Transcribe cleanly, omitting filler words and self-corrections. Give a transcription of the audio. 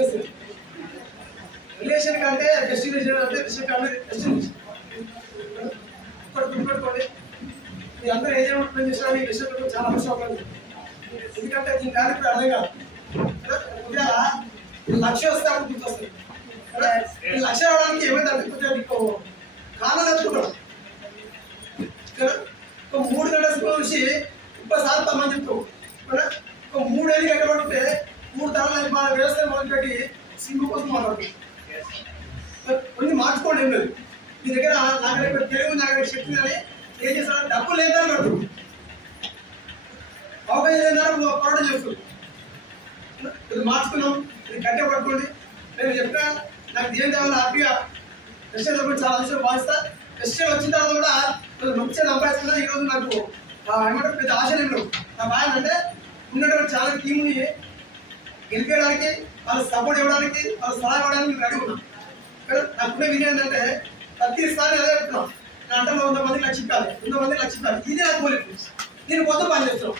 వచ్చేస్తుంది. రిలేషన్ కంటే డెస్టినేషన్ అంటే డెస్టినేషన్ గుర్తుపెట్టుకోండి. మీ అందరూ ఏ చేయడం చేసినా మీ విషయం చాలా అవసరం ఉంది. ఎందుకంటే దీని దాని ఇప్పుడు అర్థం కాదు. లక్ష్యం వస్తే అప్పుడు గుర్తొస్తుంది. లక్ష్యం అవడానికి ఏమైందంటే కొద్దిగా మీకు కాలం నేర్చుకుంటాడు. 3 గంటల చూసి 30 సార్లు తమ్మని చెప్తావు. 3 ఏళ్ళు కట్టబడితే 3 తరాలు మన వ్యవస్థను మొదలుపెట్టి సింగు కోసం మాట్లాడుతుంది. కొన్ని మార్చుకోండి. ఏం లేదు మీ దగ్గర నాకు తెలుగు నాకు శక్తి కానీ ఏం చేస్తాను డబ్బులు లేదని కడుతుంది. అవకాశం లేదని పోరాటం చేస్తుంది. ఇది మార్చుకున్నాం. ఇది గట్టిగా పట్టుకోండి. నేను చెప్పినా నాకు ఏం కావాలి హ్యాపీగా క్రిస్టియన్ గురించి చాలా విషయం భావిస్తా. క్రిస్టియన్ వచ్చిన తర్వాత కూడా నొచ్చే సంపాదిస్తున్నా. ఈరోజు నాకు ఏమంటే పెద్ద ఆశ లేదు. నా బాధ అంటే ఉన్నటువంటి చాలా టీంని గెలిపేయడానికి, వాళ్ళకి సపోర్ట్ ఇవ్వడానికి, వాళ్ళకి సలహా ఇవ్వడానికి రెడీ ఉన్నాం. నాకునే విని ఏంటంటే ప్రతిసారి అదే చెప్తున్నాం. నా అంటే 100 మందికి లక్షించాలి, 100 మందికి లక్షించాలి. ఇదే నాకు కోరిక. నేను మొత్తం పని చేస్తున్నాం.